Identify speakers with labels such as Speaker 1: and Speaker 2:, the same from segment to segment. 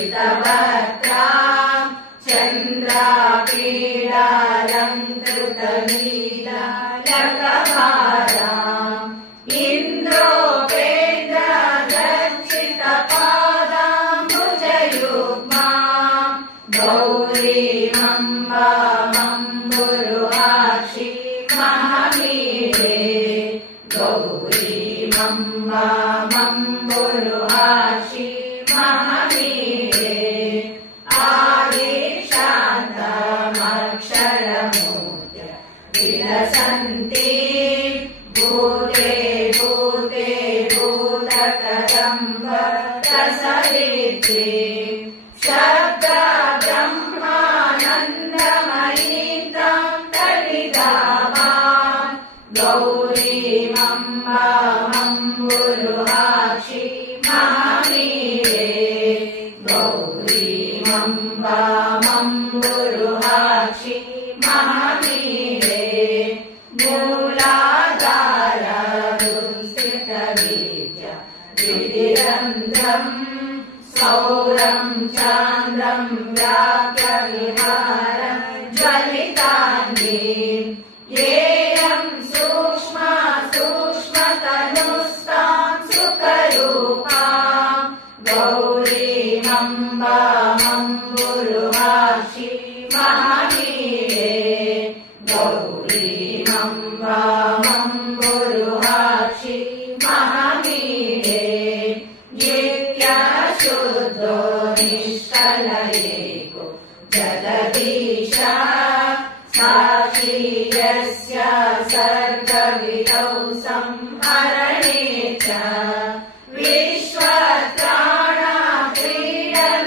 Speaker 1: स्मितवक्त्रा चन्द्रापीडालङ्कृतलीला लकभाराम् इन्द्रोपेन्द्रदर्शितपादाम्बुजयुग्मा गौरीमम्बामम्बुरुहाक्षि महावीरे गौरीमम्बामम्बुरुहाक्षि विधिरन्ध्रम् सौरं चान्द्रं व्याप्य विहारं ज्वलिताङ्गीम् येयं सूक्ष्मा सूक्ष्मतनुस्तां सुखरूपां गौरीमम्बामम्बुरुहाक्षि महावीरे गौरीमम्बामम्बुरुहाक्षि साक्षी यस्य सर्गविदौ संहरणे च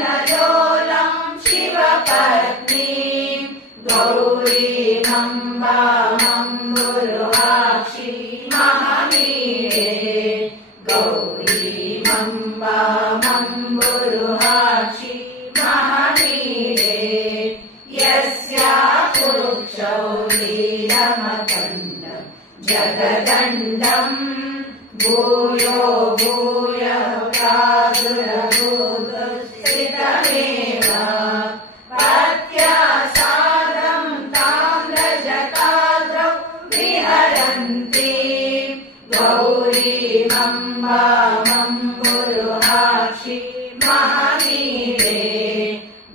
Speaker 1: विश्वत्राणाक्रीडनलोलां शिवपत्नीं गौरीमम्बामम्बुरुहाक्षि महावीरे गौरीमम्बामम्बुरुहाक्षि जगदण्डम् भूयो भूय प्रादुरभूत स्थितमेव पत्यासादं ताम्रजटाद्रौ विहरन्ति। गौरीमम्बामम्बुरुहाक्षि महावीरे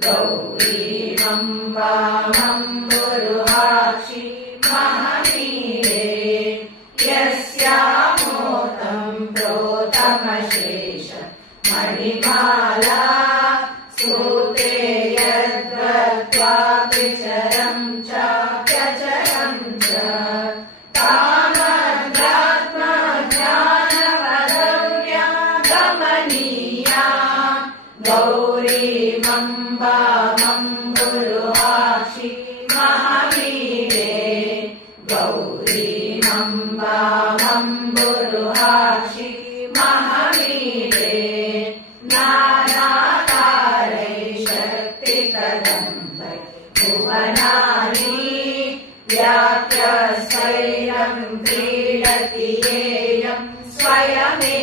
Speaker 1: गौरीमम्बामम्बुरुहाक्षि महावीरे यद्वत्त्वापिचरं चाप्यचरं च तामध्यात्मज्ञानपदव्या गमनीया गौरीमम्बामम्बुरुहाक्षि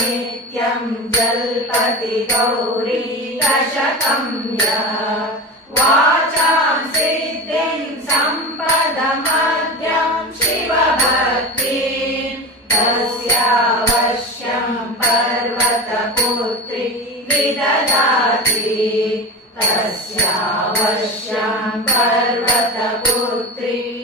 Speaker 1: नित्यम् जल्पति गौरी दशकम् यः i'd rather